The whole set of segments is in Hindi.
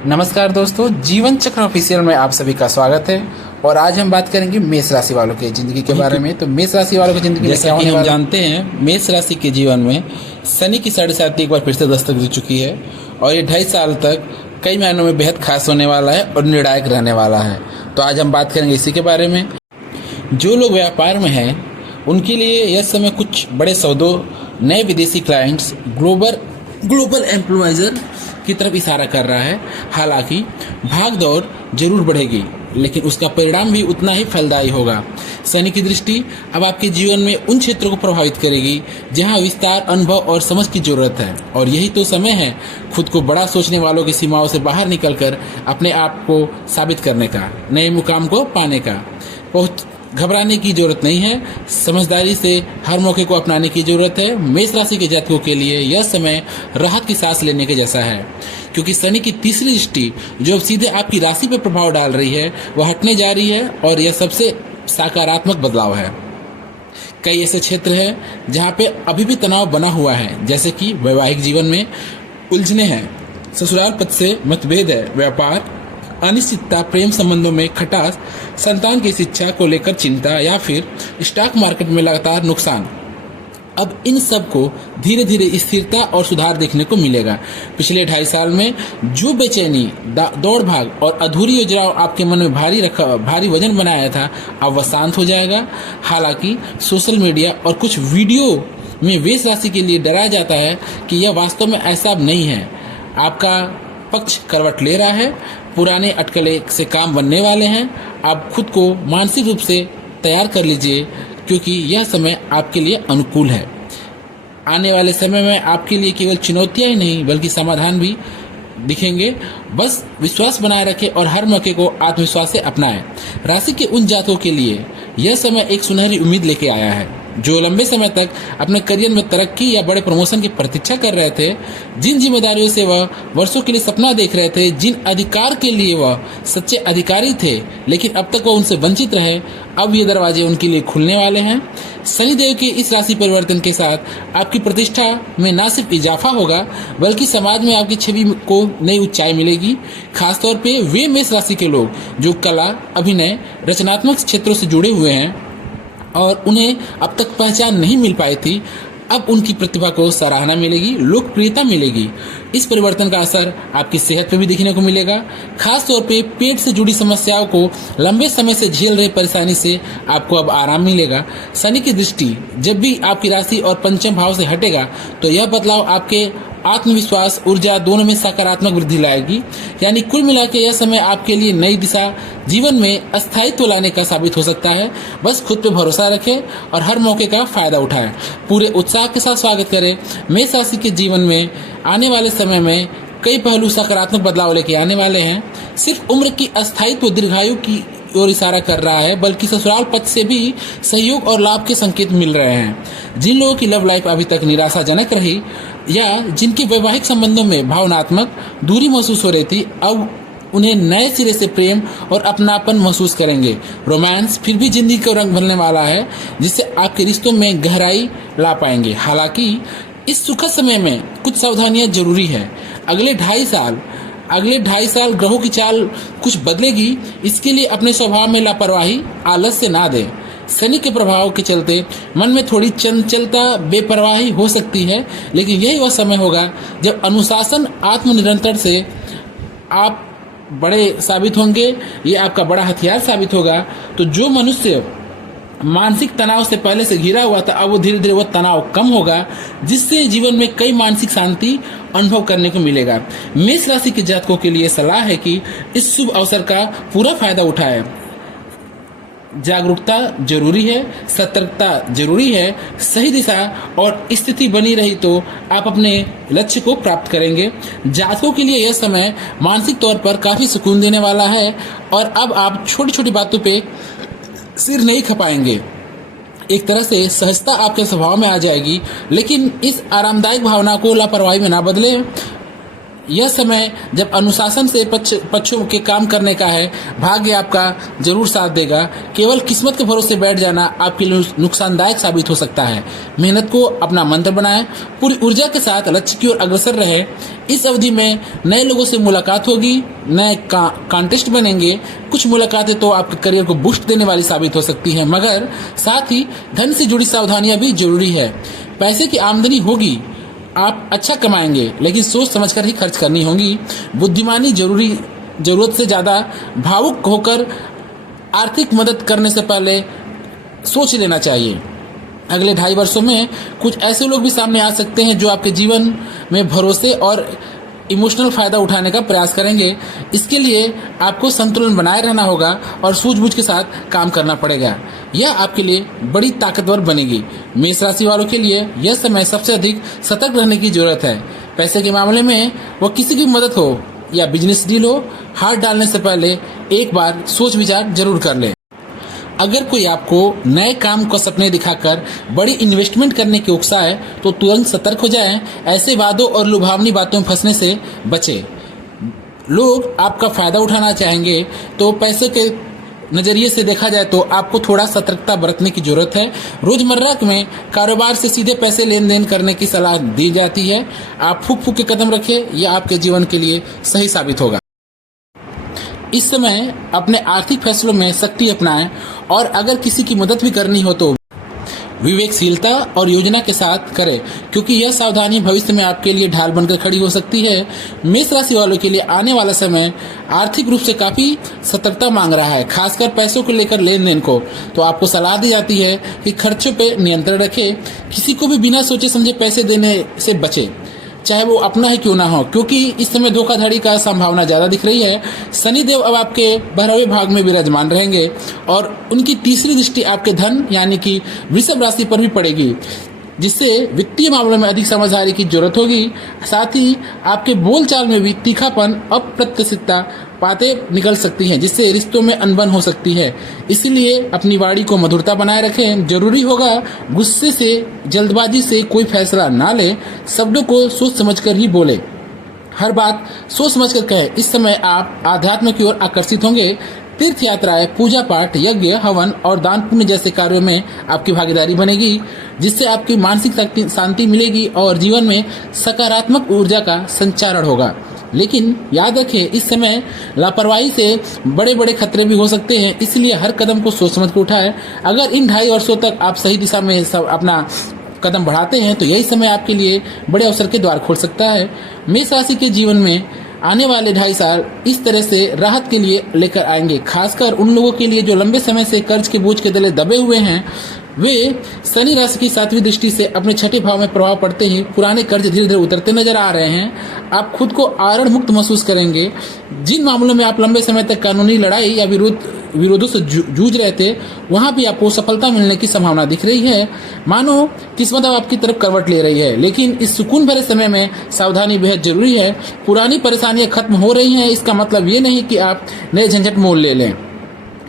नमस्कार दोस्तों, जीवन चक्र ऑफिशियल में आप सभी का स्वागत है। और आज हम बात करेंगे मेष राशि वालों की जिंदगी के बारे में। तो मेष राशि वालों की जिंदगी में क्या होने वाला है? हम जानते हैं मेष राशि के जीवन में शनि की 7.5 एक बार फिर से दस्तक दे चुकी है और ये 2.5 साल तक कई मायनों में बेहद खास होने वाला है और निर्णायक रहने वाला है। तो आज हम बात करेंगे इसी के बारे में। जो लोग व्यापार में हैं उनके लिए यह समय कुछ बड़े सौदों, नए विदेशी क्लाइंट्स, ग्लोबल एम्प्लॉयजर की तरफ इशारा कर रहा है। हालांकि भाग दौड़ जरूर बढ़ेगी, लेकिन उसका परिणाम भी उतना ही फलदायी होगा। शनि की दृष्टि अब आपके जीवन में उन क्षेत्रों को प्रभावित करेगी जहां विस्तार, अनुभव और समझ की जरूरत है। और यही तो समय है खुद को बड़ा सोचने वालों की सीमाओं से बाहर निकलकर अपने आप को साबित करने का, नए मुकाम को पाने का। घबराने की जरूरत नहीं है, समझदारी से हर मौके को अपनाने की जरूरत है। मेष राशि के जातकों के लिए यह समय राहत की सांस लेने के जैसा है, क्योंकि शनि की तीसरी दृष्टि जो अब सीधे आपकी राशि पर प्रभाव डाल रही है वह हटने जा रही है और यह सबसे सकारात्मक बदलाव है। कई ऐसे क्षेत्र हैं जहां पे अभी भी तनाव बना हुआ है, जैसे कि वैवाहिक जीवन में उलझने हैं, ससुराल पक्ष से मतभेद है, व्यापार अनिश्चितता, प्रेम संबंधों में खटास, संतान की शिक्षा को लेकर चिंता या फिर स्टॉक मार्केट में लगातार नुकसान। अब इन सब को धीरे धीरे स्थिरता और सुधार देखने को मिलेगा। पिछले 2.5 साल में जो बेचैनी, दौड़ भाग और अधूरी योजनाओं आपके मन में भारी वजन बनाया था, अब वह शांत हो जाएगा। हालांकि सोशल मीडिया और कुछ वीडियो में मेष राशि के लिए डराया जाता है कि यह वास्तव में ऐसा नहीं है। आपका पक्ष करवट ले रहा है, पुराने अटकले से काम बनने वाले हैं। आप खुद को मानसिक रूप से तैयार कर लीजिए, क्योंकि यह समय आपके लिए अनुकूल है। आने वाले समय में आपके लिए केवल चुनौतियां ही नहीं बल्कि समाधान भी दिखेंगे। बस विश्वास बनाए रखें और हर मौके को आत्मविश्वास से अपनाएं। राशि के उन जातकों के लिए यह समय एक सुनहरी उम्मीद लेके आया है, जो लंबे समय तक अपने करियर में तरक्की या बड़े प्रमोशन की प्रतीक्षा कर रहे थे, जिन जिम्मेदारियों से वह वर्षों के लिए सपना देख रहे थे, जिन अधिकार के लिए वह सच्चे अधिकारी थे लेकिन अब तक वह उनसे वंचित रहे, अब ये दरवाजे उनके लिए खुलने वाले हैं। शनिदेव के इस राशि परिवर्तन के साथ आपकी प्रतिष्ठा में न सिर्फ इजाफा होगा बल्कि समाज में आपकी छवि को नई ऊंचाई मिलेगी। खासतौर पे वे मेष राशि के लोग जो कला, अभिनय, रचनात्मक क्षेत्रों से जुड़े हुए हैं और उन्हें अब तक पहचान नहीं मिल पाई थी, अब उनकी प्रतिभा को सराहना मिलेगी, लोकप्रियता मिलेगी। इस परिवर्तन का असर आपकी सेहत पर भी देखने को मिलेगा। खास तौर पे पेट से जुड़ी समस्याओं को लंबे समय से झेल रहे परेशानी से आपको अब आराम मिलेगा। शनि की दृष्टि जब भी आपकी राशि और पंचम भाव से हटेगा तो यह बदलाव आपके आत्मविश्वास, ऊर्जा दोनों में सकारात्मक वृद्धि लाएगी। यानी कुल मिलाकर यह समय आपके लिए नई दिशा, जीवन में अस्थायित्व लाने का साबित हो सकता है। बस खुद पे भरोसा रखें और हर मौके का फायदा उठाएं। पूरे उत्साह के साथ स्वागत करें। मेष राशि के जीवन में आने वाले समय में कई पहलू सकारात्मक बदलाव लेके आने वाले हैं। सिर्फ उम्र की अस्थायित्व दीर्घायु की ओर इशारा कर रहा है, बल्कि ससुराल पक्ष से भी सहयोग और लाभ के संकेत मिल रहे हैं। जिन लोगों की लव लाइफ अभी तक निराशाजनक रही या जिनके वैवाहिक संबंधों में भावनात्मक दूरी महसूस हो रही थी, अब उन्हें नए सिरे से प्रेम और अपनापन महसूस करेंगे। रोमांस फिर भी जिंदगी को रंग भरने वाला है, जिससे आपके रिश्तों में गहराई ला पाएंगे। हालांकि इस सुखद समय में कुछ सावधानियां जरूरी है। अगले 2.5 साल ग्रहों की चाल कुछ बदलेगी। इसके लिए अपने स्वभाव में लापरवाही, आलस्य ना दें। शनि के प्रभाव के चलते मन में थोड़ी चंचलता, बेपरवाही हो सकती है, लेकिन यही वह समय होगा जब अनुशासन, आत्मनिरंतर से आप बड़े साबित होंगे। ये आपका बड़ा हथियार साबित होगा। तो जो मनुष्य मानसिक तनाव से पहले से घिरा हुआ था, अब वो धीरे धीरे वो तनाव कम होगा, जिससे जीवन में कई मानसिक शांति अनुभव करने को मिलेगा। मेष राशि के जातकों के लिए सलाह है कि इस शुभ अवसर का पूरा फायदा उठाएं। जागरूकता जरूरी है, सतर्कता जरूरी है। सही दिशा और स्थिति बनी रही तो आप अपने लक्ष्य को प्राप्त करेंगे। जातकों के लिए यह समय मानसिक तौर पर काफी सुकून देने वाला है और अब आप छोटी छोटी बातों पे सिर नहीं खपाएंगे। एक तरह से सहजता आपके स्वभाव में आ जाएगी, लेकिन इस आरामदायक भावना को लापरवाही में ना बदलें। यह समय जब अनुशासन से पक्षों के काम करने का है, भाग्य आपका जरूर साथ देगा। केवल किस्मत के भरोसे बैठ जाना आपके लिए नुकसानदायक साबित हो सकता है। मेहनत को अपना मंत्र बनाएं, पूरी ऊर्जा के साथ लक्ष्य की ओर अग्रसर रहे। इस अवधि में नए लोगों से मुलाकात होगी, नए कॉन्टेस्ट बनेंगे। कुछ मुलाकातें तो आपके करियर को बूस्ट देने वाली साबित हो सकती हैं, मगर साथ ही धन से जुड़ी सावधानियां भी जरूरी है। पैसे की आमदनी होगी, आप अच्छा कमाएंगे, लेकिन सोच समझकर ही खर्च करनी होगी। बुद्धिमानी जरूरत से ज़्यादा भावुक होकर आर्थिक मदद करने से पहले सोच लेना चाहिए। अगले 2.5 वर्षों में कुछ ऐसे लोग भी सामने आ सकते हैं जो आपके जीवन में भरोसे और इमोशनल फ़ायदा उठाने का प्रयास करेंगे। इसके लिए आपको संतुलन बनाए रहना होगा और सूझबूझ के साथ काम करना पड़ेगा। यह आपके लिए बड़ी ताकतवर बनेगी। मेष राशि वालों के लिए यह समय सबसे अधिक सतर्क रहने की जरूरत है। पैसे के मामले में वह किसी की मदद हो या बिजनेस डील हो, हाथ डालने से पहले एक बार सोच विचार जरूर कर लें। अगर कोई आपको नए काम का सपने दिखाकर बड़ी इन्वेस्टमेंट करने की उकसाए तो तुरंत सतर्क हो जाएं। ऐसे वादों और लुभावनी बातों में फंसने से बचें। लोग आपका फायदा उठाना चाहेंगे तो पैसे के नजरिए से देखा जाए तो आपको थोड़ा सतर्कता बरतने की जरूरत है। रोजमर्रा में कारोबार से सीधे पैसे लेन देन करने की सलाह दी जाती है। आप फूक फूक के कदम रखें, यह आपके जीवन के लिए सही साबित होगा। इस समय अपने आर्थिक फैसलों में सख्ती अपनाएं और अगर किसी की मदद भी करनी हो तो विवेकशीलता और योजना के साथ करें, क्योंकि यह सावधानी भविष्य में आपके लिए ढाल बनकर खड़ी हो सकती है। मेष राशि वालों के लिए आने वाला समय आर्थिक रूप से काफी सतर्कता मांग रहा है, खासकर पैसों को लेकर लेन देन को। तो आपको सलाह दी जाती है कि खर्चों पर नियंत्रण रखें। किसी को भी बिना सोचे समझे पैसे देने से बचें, चाहे वो अपना ही क्यों ना हो, क्योंकि इस समय धोखाधड़ी का संभावना ज्यादा दिख रही है। शनिदेव अब आपके 12वें भाग में विराजमान रहेंगे और उनकी तीसरी दृष्टि आपके धन यानी कि वृषभ राशि पर भी पड़ेगी, जिससे वित्तीय मामलों में अधिक समझदारी की जरूरत होगी। साथ ही आपके बोलचाल में भी तीखापन, अप्रत्याशितता बातें निकल सकती हैं, जिससे रिश्तों में अनबन हो सकती है। इसलिए अपनी वाणी को मधुरता बनाए रखें। जरूरी होगा गुस्से से, जल्दबाजी से कोई फैसला ना लें। शब्दों को सोच समझकर ही बोले, हर बात सोच समझकर कहें। इस समय आप आध्यात्म की ओर आकर्षित होंगे। तीर्थ यात्राएं, पूजा पाठ, यज्ञ, हवन और दान पुण्य जैसे कार्यों में आपकी भागीदारी बनेगी, जिससे आपकी मानसिक शांति मिलेगी और जीवन में सकारात्मक ऊर्जा का संचारण होगा। लेकिन याद रखें, इस समय लापरवाही से बड़े बड़े खतरे भी हो सकते हैं, इसलिए हर कदम को सोच समझ कर उठाएं। अगर इन 2.5 वर्षों तक आप सही दिशा में अपना कदम बढ़ाते हैं तो यही समय आपके लिए बड़े अवसर के द्वार खोल सकता है। मेष राशि के जीवन में आने वाले 2.5 साल इस तरह से राहत के लिए लेकर आएंगे, खासकर उन लोगों के लिए जो लंबे समय से कर्ज के बोझ के तले दबे हुए हैं। वे शनि राशि की 7वीं दृष्टि से अपने 6ठे भाव में प्रभाव पड़ते ही पुराने कर्ज धीरे धीरे उतरते नजर आ रहे हैं। आप खुद को आवरण मुक्त महसूस करेंगे। जिन मामलों में आप लंबे समय तक कानूनी लड़ाई या विरोधों से जूझ रहे थे, वहां भी आपको सफलता मिलने की संभावना दिख रही है। मानो किस्मत अब आपकी तरफ करवट ले रही है, लेकिन इस सुकून भरे समय में सावधानी बेहद जरूरी है। पुरानी परेशानियां खत्म हो रही हैं, इसका मतलब ये नहीं कि आप नए झंझट मोल ले लें।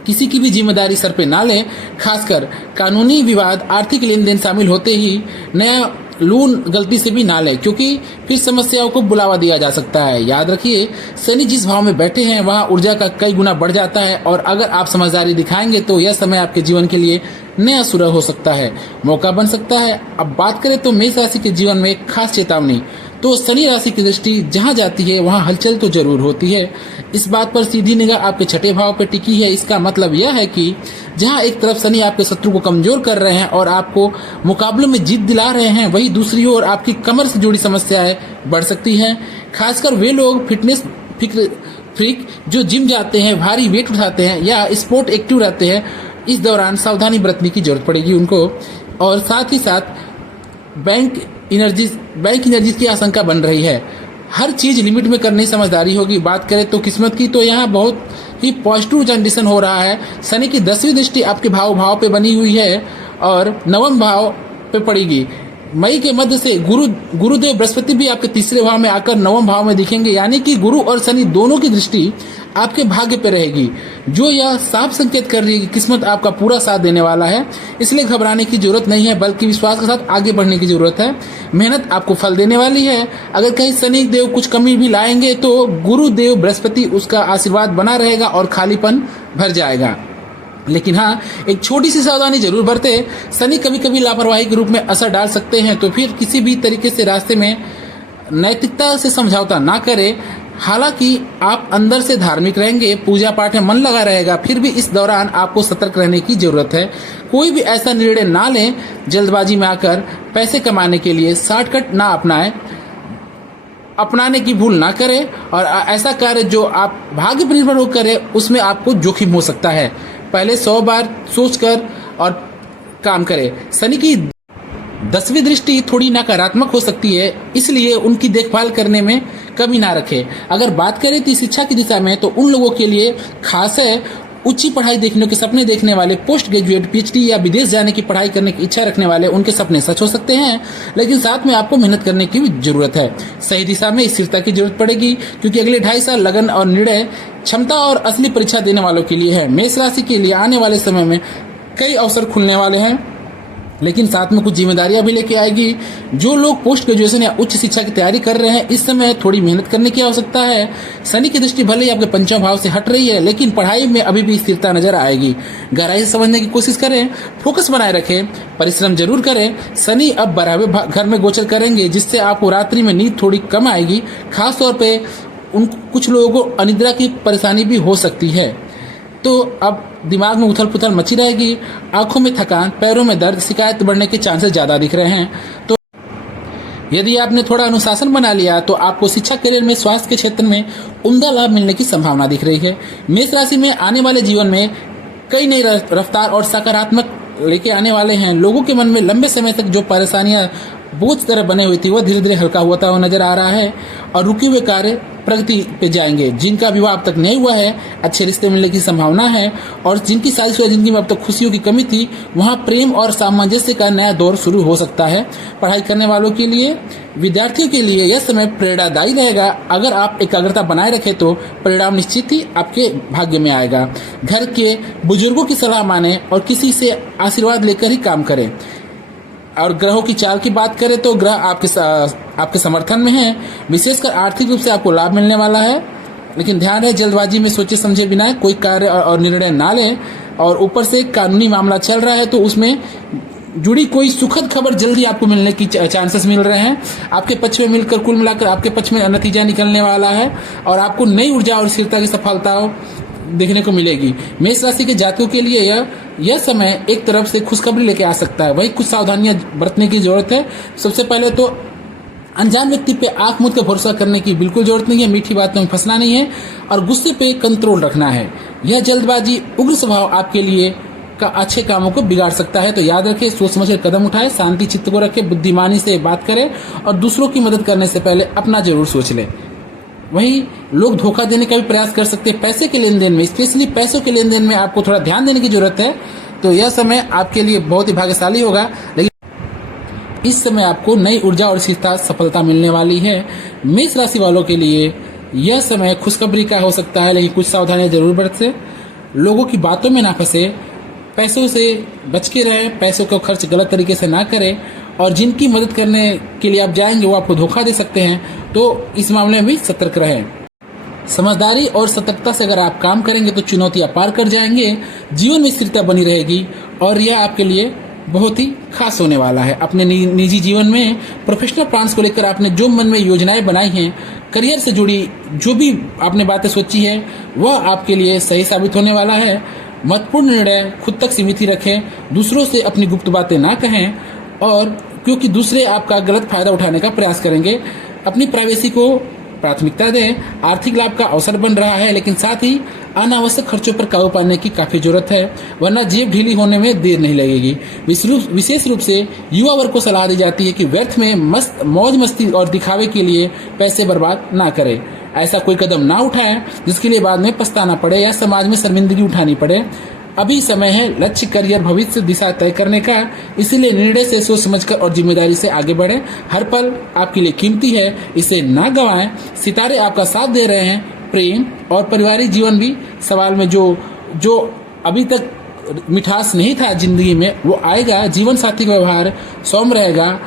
किसी की भी जिम्मेदारी सर पे ना लें, खासकर कानूनी विवाद, आर्थिक लेन देन शामिल होते ही नया लोन गलती से भी ना लें, क्योंकि फिर समस्याओं को बुलावा दिया जा सकता है। याद रखिए, शनि जिस भाव में बैठे हैं वहां ऊर्जा का कई गुना बढ़ जाता है और अगर आप समझदारी दिखाएंगे तो यह समय आपके जीवन के लिए नया सूरज हो सकता है, मौका बन सकता है। अब बात करें तो मेष राशि के जीवन में एक खास चेतावनी, तो शनि राशि की दृष्टि जहां जाती है वहां हलचल तो जरूर होती है। इस बात पर सीधी निगाह आपके 6ठे भाव पर टिकी है। इसका मतलब यह है कि जहां एक तरफ शनि आपके शत्रु को कमजोर कर रहे हैं और आपको मुकाबले में जीत दिला रहे हैं, वहीं दूसरी ओर आपकी कमर से जुड़ी समस्याएं बढ़ सकती हैं। खासकर वे लोग फिटनेस फ्रीक जो जिम जाते हैं, भारी वेट उठाते हैं या स्पोर्ट एक्टिव रहते हैं, इस दौरान सावधानी बरतने की जरूरत पड़ेगी उनको। और साथ ही साथ बैंक एनर्जी की आशंका बन रही है। हर चीज लिमिट में करनी समझदारी होगी। बात करें तो किस्मत की, तो यहाँ बहुत ही पॉजिटिव कंडीशन हो रहा है। शनि की 10वीं दृष्टि आपके भाव पे बनी हुई है और 9वें भाव पे पड़ेगी। मई के मध्य से गुरुदेव बृहस्पति भी आपके 3रे भाव में आकर 9वें भाव में दिखेंगे, यानी कि गुरु और शनि दोनों की दृष्टि आपके भाग्य पे रहेगी, जो यह साफ संकेत कर रही है कि किस्मत आपका पूरा साथ देने वाला है। इसलिए घबराने की जरूरत नहीं है, बल्कि विश्वास के साथ आगे बढ़ने की जरूरत है। मेहनत आपको फल देने वाली है। अगर कहीं शनि देव कुछ कमी भी लाएंगे तो गुरुदेव बृहस्पति उसका आशीर्वाद बना रहेगा और खालीपन भर जाएगा। लेकिन हाँ, एक छोटी सी सावधानी जरूर बरते। शनि कभी कभी लापरवाही के रूप में असर डाल सकते हैं, तो फिर किसी भी तरीके से रास्ते में नैतिकता से समझौता ना करें। हालांकि आप अंदर से धार्मिक रहेंगे, पूजा पाठ में मन लगा रहेगा, फिर भी इस दौरान आपको सतर्क रहने की जरूरत है। कोई भी ऐसा निर्णय ना लें जल्दबाजी में आकर। पैसे कमाने के लिए शॉर्टकट ना अपनाने की भूल ना करें, और ऐसा कार्य जो आप भाग्य पर निर्भर होकर करें उसमें आपको जोखिम हो सकता है। पहले 100 बार सोचकर और काम करें। शनि की 10वीं दृष्टि थोड़ी नकारात्मक हो सकती है, इसलिए उनकी देखभाल करने में कमी ना रखें। अगर बात करें तो शिक्षा की दिशा में, तो उन लोगों के लिए खास है। उच्च पढ़ाई देखने के सपने देखने वाले, पोस्ट ग्रेजुएट, पीएचडी या विदेश जाने की पढ़ाई करने की इच्छा रखने वाले, उनके सपने सच हो सकते हैं, लेकिन साथ में आपको मेहनत करने की भी जरूरत है। सही दिशा में स्थिरता की जरूरत पड़ेगी, क्योंकि अगले 2.5 साल लगन और निर्णय क्षमता और असली परीक्षा देने वालों के लिए है। मेष राशि के लिए आने वाले समय में कई अवसर खुलने वाले हैं, लेकिन साथ में कुछ जिम्मेदारियां भी लेके आएगी। जो लोग पोस्ट ग्रेजुएशन या उच्च शिक्षा की तैयारी कर रहे हैं, इस समय थोड़ी मेहनत करने की आवश्यकता है। शनि की दृष्टि भले ही आपके पंचम भाव से हट रही है, लेकिन पढ़ाई में अभी भी स्थिरता नजर आएगी। गहराई से समझने की कोशिश करें, फोकस बनाए रखें, परिश्रम जरूर करें। शनि अब 12वें घर में गोचर करेंगे, जिससे आपको रात्रि में नींद थोड़ी कम आएगी। खासतौर पर कुछ लोगों को अनिद्रा की परेशानी भी हो सकती है। तो अब दिमाग में उथल पुथल मची रहेगी, आंखों में थकान, पैरों में दर्द, शिकायत बढ़ने के चांसेस ज़्यादा दिख रहे हैं। तो यदि आपने थोड़ा अनुशासन बना लिया तो आपको शिक्षा, करियर में, स्वास्थ्य के क्षेत्र में उम्दा लाभ मिलने की संभावना दिख रही है। मेष राशि में आने वाले जीवन में कई नई रफ्तार और सकारात्मक लेके आने वाले हैं। लोगों के मन में लंबे समय तक जो परेशानियां बोझ तरह बने हुई थी, वह धीरे धीरे हल्का होता हुआ नजर आ रहा है, और रुके हुए कार्य प्रगति पे जाएंगे। जिनका विवाह अब तक नहीं हुआ है, अच्छे रिश्ते मिलने की संभावना है, और जिनकी शादीशुदा जिंदगी में अब तक खुशियों की कमी थी, वहां प्रेम और सामंजस्य का नया दौर शुरू हो सकता है। पढ़ाई करने वालों के लिए, विद्यार्थियों के लिए यह समय प्रेरणादायी रहेगा। अगर आप एकाग्रता बनाए रखें तो परिणाम निश्चित ही आपके भाग्य में आएगा। घर के बुजुर्गों की सलाह माने और किसी से आशीर्वाद लेकर ही काम करें। और ग्रहों की चाल की बात करें तो ग्रह आपके समर्थन में है। विशेषकर आर्थिक रूप से आपको लाभ मिलने वाला है, लेकिन ध्यान रहे जल्दबाजी में सोचे समझे बिना कोई कार्य और निर्णय ना लें। और ऊपर से कानूनी मामला चल रहा है, तो उसमें जुड़ी कोई सुखद खबर जल्दी आपको मिलने की चांसेस मिल रहे हैं। आपके पक्ष में मिलकर, कुल मिलाकर आपके पक्ष में नतीजा निकलने वाला है, और आपको नई ऊर्जा और स्थिरता की सफलता देखने को मिलेगी। मेष राशि के जातकों के लिए यह समय एक तरफ से खुशखबरी लेके आ सकता है, वही कुछ सावधानियां बरतने की जरूरत है। सबसे पहले तो अनजान व्यक्ति पे आंख मूंद कर भरोसा करने की बिल्कुल जरूरत नहीं है, मीठी बातों में फंसना नहीं है, और गुस्से पे कंट्रोल रखना है। यह जल्दबाजी, उग्र स्वभाव आपके लिए का अच्छे कामों को बिगाड़ सकता है। तो याद रखें, सोच समझ कर कदम उठाएं, शांति चित्त को रखें, बुद्धिमानी से बात करें, और दूसरों की मदद करने से पहले अपना जरूर सोच लें। वहीं लोग धोखा देने का भी प्रयास कर सकते हैं पैसे के लेन देन में, स्पेशली पैसों के लेन देन में आपको थोड़ा ध्यान देने की जरूरत है। तो यह समय आपके लिए बहुत ही भाग्यशाली होगा, लेकिन इस समय आपको नई ऊर्जा और स्थिरता, सफलता मिलने वाली है। मेष राशि वालों के लिए यह समय खुशखबरी का हो सकता है, लेकिन कुछ सावधानियां जरूर बरतें। लोगों की बातों में ना फंसे, पैसों से बच के रहें, पैसों को खर्च गलत तरीके से ना करें, और जिनकी मदद करने के लिए आप जाएंगे वो आपको धोखा दे सकते हैं, तो इस मामले में भी सतर्क रहें। समझदारी और सतर्कता से अगर आप काम करेंगे तो चुनौतियां पार कर जाएंगे, जीवन में स्थिरता बनी रहेगी, और यह आपके लिए बहुत ही खास होने वाला है। अपने निजी जीवन में प्रोफेशनल प्लान्स को लेकर आपने जो मन में योजनाएं बनाई हैं, करियर से जुड़ी जो भी आपने बातें सोची है, वह आपके लिए सही साबित होने वाला है। महत्वपूर्ण निर्णय खुद तक सीमित ही रखें, दूसरों से अपनी गुप्त बातें ना कहें, और क्योंकि दूसरे आपका गलत फायदा उठाने का प्रयास करेंगे। अपनी प्राइवेसी को प्राथमिकता दें। आर्थिक लाभ का अवसर बन रहा है, लेकिन साथ ही अनावश्यक खर्चों पर काबू पाने की काफी जरूरत है, वरना जेब ढीली होने में देर नहीं लगेगी। विशेष रूप से युवा वर्ग को सलाह दी जाती है कि व्यर्थ में मौज मस्ती और दिखावे के लिए पैसे बर्बाद ना करें। ऐसा कोई कदम ना उठाएं जिसके लिए बाद में पछताना पड़े या समाज में शर्मिंदगी उठानी पड़े। अभी समय है लक्ष्य, करियर, भविष्य दिशा तय करने का, इसीलिए निर्णय से सोच समझकर और जिम्मेदारी से आगे बढ़ें। हर पल आपके लिए कीमती है, इसे ना गंवाएं। सितारे आपका साथ दे रहे हैं, प्रेम और पारिवारिक जीवन भी सवाल में जो अभी तक मिठास नहीं था जिंदगी में वो आएगा। जीवन साथी का व्यवहार सौम्य रहेगा,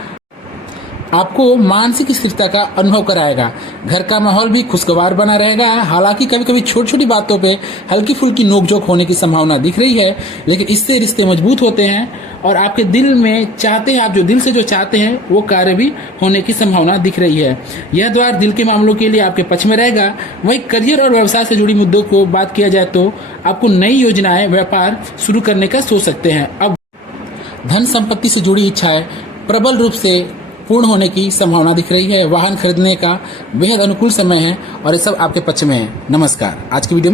आपको मानसिक स्थिरता का अनुभव कराएगा। घर का माहौल भी खुशगवार बना रहेगा। हालांकि कभी कभी छोटी छोटी बातों पे हल्की फुल्की नोकझोंक होने की संभावना दिख रही है, लेकिन इससे रिश्ते मजबूत होते हैं और आपके दिल में चाहते हैं, आप जो दिल से जो चाहते हैं वो कार्य भी होने की संभावना दिख रही है। यह द्वार दिल के मामलों के लिए आपके पक्ष में रहेगा। वहीं करियर और व्यवसाय से जुड़ी मुद्दों को बात किया जाए तो आपको नई योजनाएं व्यापार शुरू करने का सोच सकते हैं। अब धन संपत्ति से जुड़ी इच्छाएं प्रबल रूप से पूर्ण होने की संभावना दिख रही है। वाहन खरीदने का बेहद अनुकूल समय है और ये सब आपके पक्ष में है। नमस्कार। आज की वीडियो